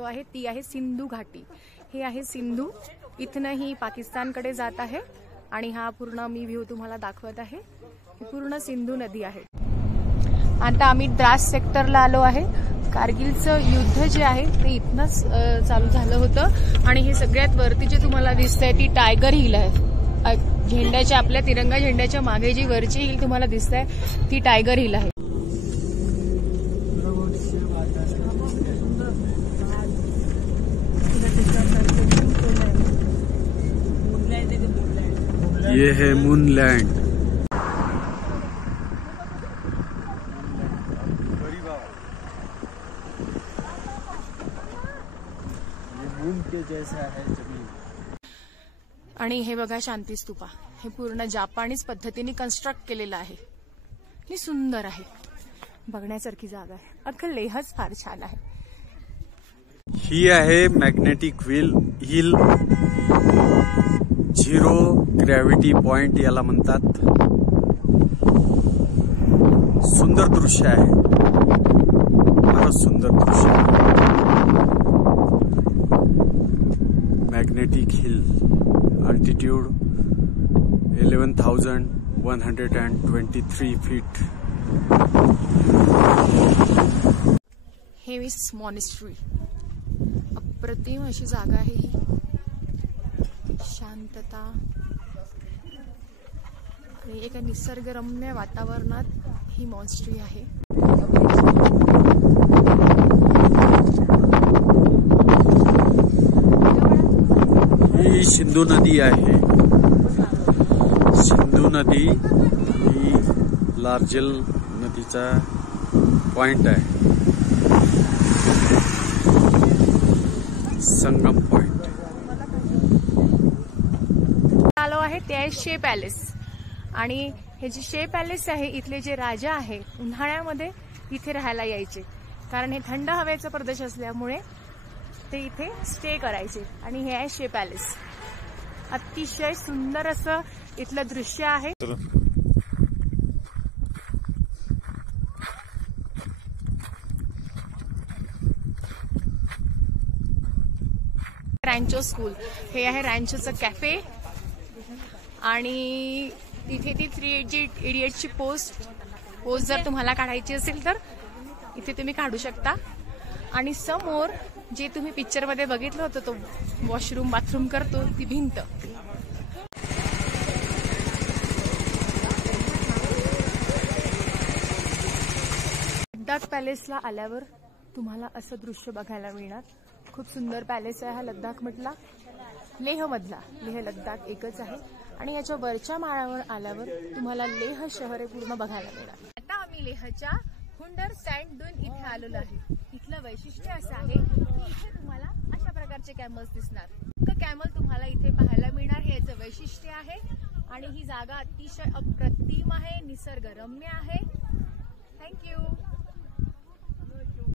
बघतो आहे ती आहे सिंधू घाटी। हे आहे सिंधू, इथनं ही पाकिस्तानकडे जात आहे आणि हा पूर्ण मी व्ह्यू तुम्हाला दाखवत आहे। ही पूर्ण सिंधू नदी आहे। आता आम्ही द्रास सेक्टरला आलो आहे। कारगिलचं युद्ध जे आहे ते इथनच चालू झालं होतं आणि हे सगळ्यात वरती जे तुम्हाला दिसतंय ती टायगर हिल आहे। झेंड्याच्या आपल्या तिरंगा झेंड्याच्या मागे जी वरची हिल तुम्हाला दिसते ती टायगर हिल आहे। ये है मूनलैंड। मून के जैसा है जमीन। आणि हे बघा शांती स्तूपा, हे पूर्ण जापानीज पद्धतीने कन्स्ट्रक्ट केलेलं आहे। ही सुंदर आहे, बघण्यासारखी जागा आहे। अख्खं लेहच फार छान आहे। ही आहे magnetic hill, zero gravity point याला म्हणतात। सुंदर दृश्य आहे, फारच सुंदर दृश्य। Magnetic hill, altitude 11,123 feet. Hemis monastery, अप्रतिम अशी जागा आहे ही। शांतता आणि एका निसर्गरम्य वातावरणात ही मॉनेस्ट्री आहे। ही सिंधू नदी आहे। सिंधू नदी ही लार्जल नदीचा पॉइंट आहे, संगम पॉइंट। आलो आहे ते आहे शे पॅलेस आणि हे जे शे पॅलेस आहे इथले जे राजा आहे उन्हाळ्यामध्ये इथे राहायला यायचे, कारण हे थंड हवेचा प्रदेश असल्यामुळे ते इथे स्टे करायचे। आणि हे आहे शे पॅलेस, अतिशय सुंदर असं इथलं दृश्य आहे। रॅन्चो स्कूल, हे आहे रॅन्चोचं कॅफे आणि इथे ती 3 इडियट्सची पोस्ट जर तुम्हाला काढायची असेल तर इथे तुम्ही काढू शकता। आणि समोर जे तुम्ही पिक्चर मध्ये बघितलं होतं तो वॉशरूम बाथरूम करतो ती भिंत। लद्दाख पॅलेसला आल्यावर तुम्हाला असं दृश्य बघायला मिळणार। खूप सुंदर पॅलेस आहे हा लद्दाख मधला, लेह मधला। लेह लद्दाख एकच आहे आणि याच्या वरच्या माळावर आल्यावर तुम्हाला लेह शहर पूर्ण बघायला मिळणार। आता आम्ही लेहच्या हुंडर सँड ड्यून इथे आलेलो आहे। इथलं वैशिष्ट्य असं आहे की इथे तुम्हाला अशा प्रकारचे कॅमल्स दिसणार। कॅमल तुम्हाला इथे पाहायला मिळणार, हे याचं वैशिष्ट्य आहे। आणि ही जागा अतिशय अप्रतिम आहे, निसर्गरम्य आहे। थँक्यू।